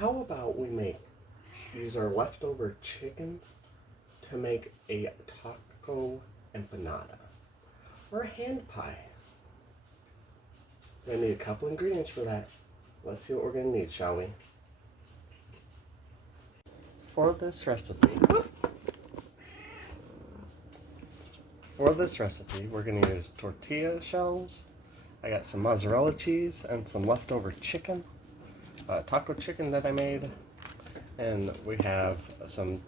How about we use our leftover chicken to make a taco empanada or a hand pie? We're gonna need a couple ingredients for that. Let's see what we're gonna need, shall we? For this recipe, we're gonna use tortilla shells. I got some mozzarella cheese and some leftover chicken, taco chicken that I made, and we have some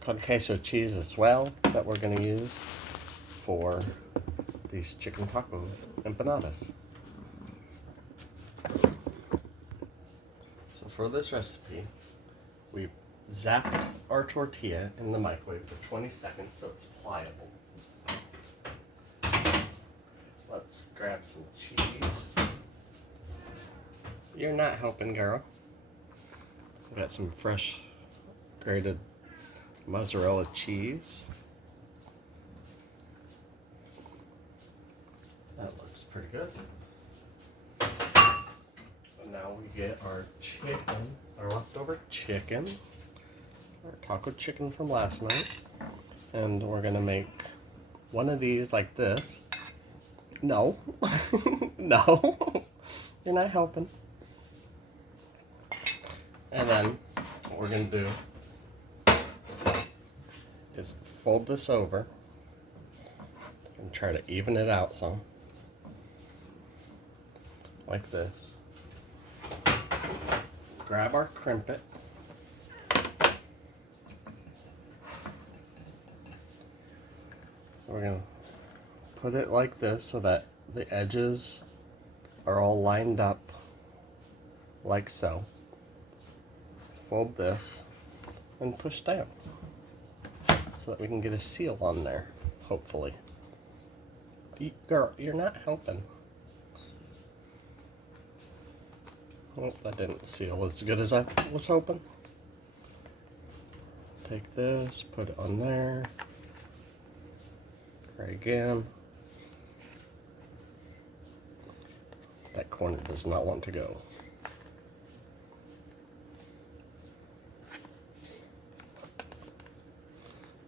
con queso cheese as well that we're gonna use for these chicken taco empanadas. So for this recipe, we zapped our tortilla in the microwave for 20 seconds so it's pliable. Let's grab some cheese. You're not helping, girl. We got some fresh grated mozzarella cheese. That looks pretty good. So now we get our chicken, our leftover chicken, our taco chicken from last night, and we're gonna make one of these like this. No, no, you're not helping. And then what we're gonna do is fold this over and try to even it out some, like this. Grab our crimpet. So we're gonna put it like this so that the edges are all lined up like so. Fold this and push down so that we can get a seal on there, hopefully. Girl, you're not helping. Oh, that didn't seal as good as I was hoping. Take this, put it on there. Try again. That corner does not want to go.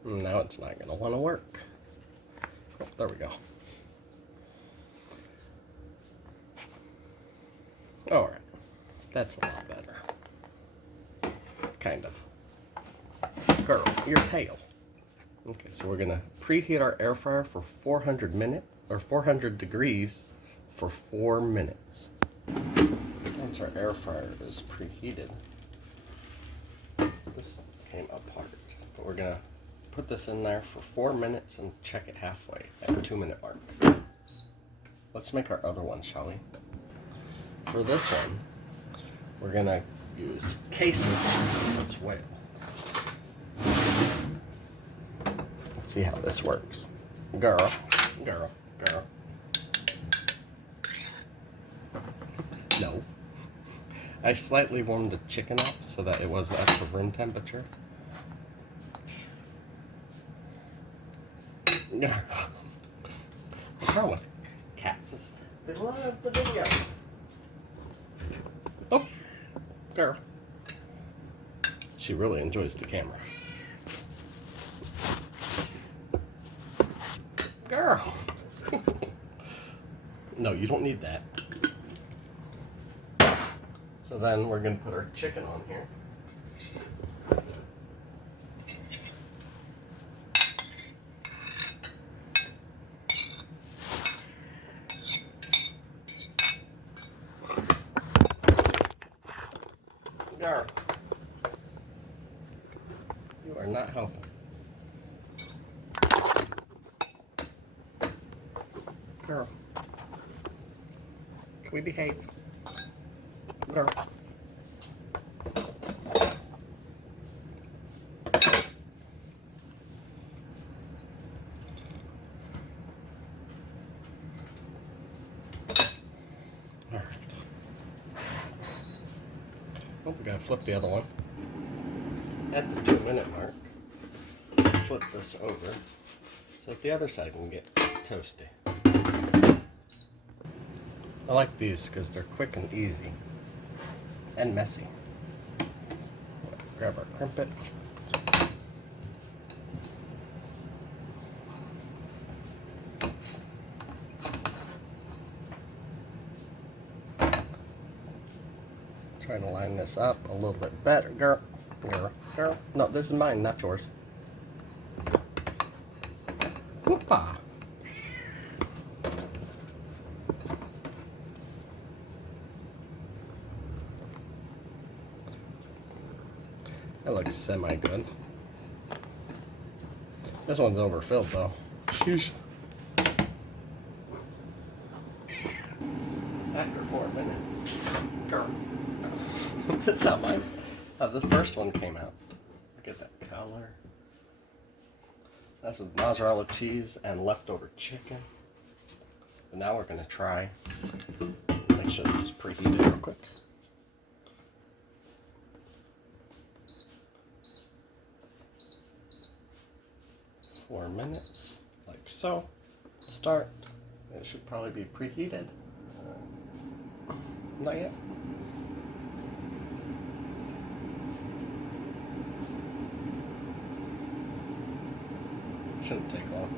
Now it's not going to want to work. Oh, there we go. Alright. That's a lot better. Kind of. Girl, you're pale. Okay, so we're going to preheat our air fryer for 400 degrees for 4 minutes. Once our air fryer is preheated, this came apart. But we're going to put this in there for 4 minutes and check it halfway at the 2-minute mark. Let's make our other one, shall we? For this one, we're gonna use queso as well. Let's see how this works. Girl. No. I slightly warmed the chicken up so that it was at the room temperature. What's wrong with cats? They love the videos. Oh, girl. She really enjoys the camera. Girl. No, you don't need that. So then we're going to put our chicken on here. Girl, you are not helping. Girl, can we behave? Girl. All right. Oh, we gotta flip the other one. At the 2-minute mark, flip this over so that the other side can get toasty. I like these because they're quick and easy. and messy. Grab our crimpet. Try to line this up a little bit better. Girl. No, this is mine, not yours. Whoopah. That looks semi-good. This one's overfilled though. Sheesh. After 4 minutes. Girl. That's how this first one came out. Look at that color. That's with mozzarella cheese and leftover chicken. But now we're gonna try. Make sure this is preheated real quick. Four minutes, like so. Start. It should probably be preheated. Not yet. Shouldn't take long.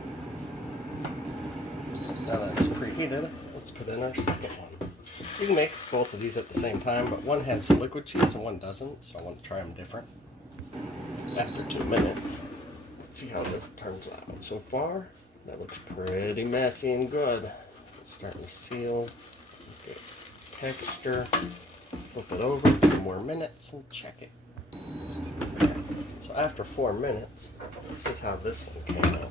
Now that it's preheated, let's put in our second one. You can make both of these at the same time, but one has liquid cheese and one doesn't, so I want to try them different. After 2 minutes, let's see how this turns out. So far, that looks pretty messy and good. It's starting to seal. Get texture. Flip it over, 2 more minutes, and check it. So after 4 minutes, this is how this one came out.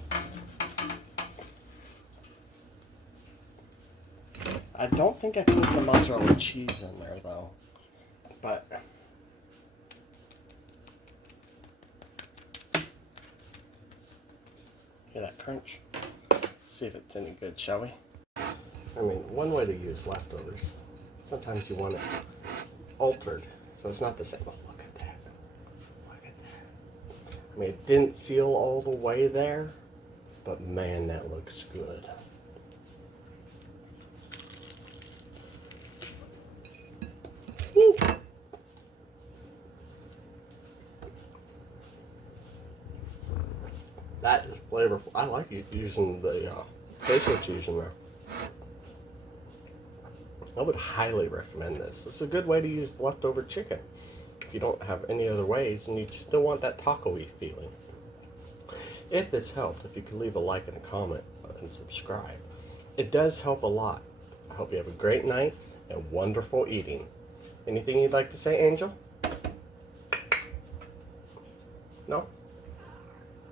I don't think I put the mozzarella cheese in there though, but hear that crunch? See if it's any good, shall we? I mean, one way to use leftovers, sometimes you want it altered, so it's not the same. Oh, look at that. Look at that. I mean, it didn't seal all the way there, but man, that looks good. Woo. That is flavorful. I like using the queso cheese in there. I would highly recommend this. It's a good way to use leftover chicken if you don't have any other ways and you still want that taco-y feeling. If this helped, if you could leave a like and a comment and subscribe, it does help a lot. I hope you have a great night and wonderful eating. Anything you'd like to say, Angel? No?